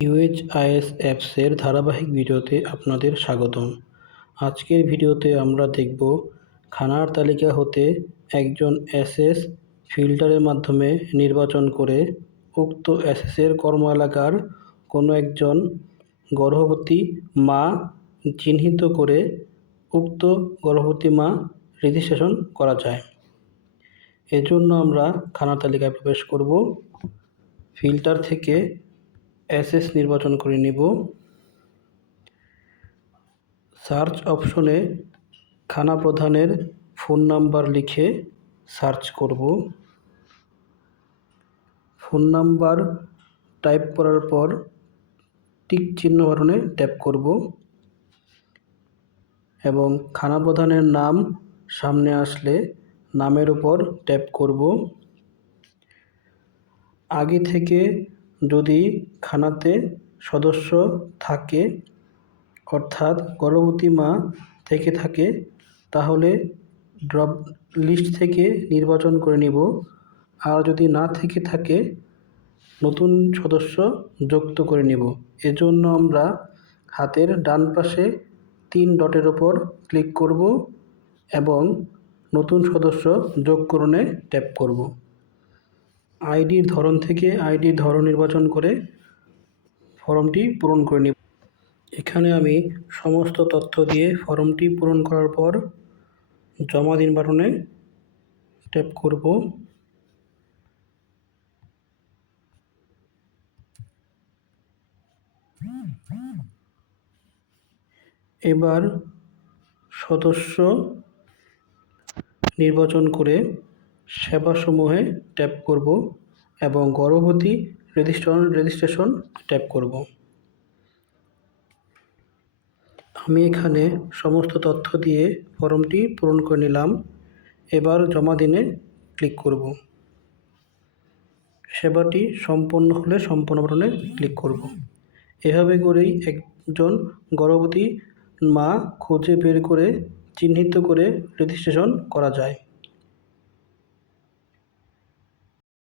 ইউএইচআইএস অ্যাপসের ধারাবাহিক ভিডিওতে আপনাদের স্বাগতম। আজকের ভিডিওতে আমরা দেখব খানার তালিকা হতে একজন এসএস ফিল্টারের মাধ্যমে নির্বাচন করে উক্ত এসএসের কর্ম এলাকার কোনো একজন গর্ভবতী মা চিহ্নিত করে উক্ত গর্ভবতী মা রেজিস্ট্রেশন করা যায়। এজন্য আমরা খানার তালিকায় প্রবেশ করব। ফিল্টার থেকে এসএস নির্বাচন করে নেব। সার্চ অপশনে খানা প্রধানের ফোন নাম্বার লিখে সার্চ করব। ফোন নাম্বার টাইপ করার পর টিক চিহ্ন বাটনে ট্যাপ করব এবং খানা প্রধানের নাম সামনে আসলে নামের উপর ট্যাপ করব। আগে থেকে যদি খানাতে সদস্য থাকে অর্থাৎ গর্ভবতী মা থেকে থাকে তাহলে ড্রপ লিস্ট থেকে নির্বাচন করে নিব, আর যদি না থেকে থাকে নতুন সদস্য যুক্ত করে নিব। এজন্য আমরা হাতের ডান পাশে 3 ডটের ওপর ক্লিক করব এবং নতুন সদস্য যোগকরণে ট্যাপ করব। আইডির ধরন থেকে আইডির ধরন নির্বাচন করে ফর্মটি পূরণ করে নিব। এখানে আমি সমস্ত তথ্য দিয়ে ফর্মটি পূরণ করার পর জমা দিন বাটনে ট্যাপ করব। এবার সদস্য নির্বাচন করে সেবাসমূহে ট্যাপ করব এবং গর্ভবতী রেজিস্ট্রেশন ট্যাপ করব। আমি এখানে সমস্ত তথ্য দিয়ে ফর্মটি পূরণ করে নিলাম। এবার জমা দিনে ক্লিক করব। সেবাটি সম্পন্ন হলে সম্পন্ন বাটনে ক্লিক করব। এভাবে করেই একজন গর্ভবতী মা খুঁজে বের করে চিহ্নিত করে রেজিস্ট্রেশন করা যায়।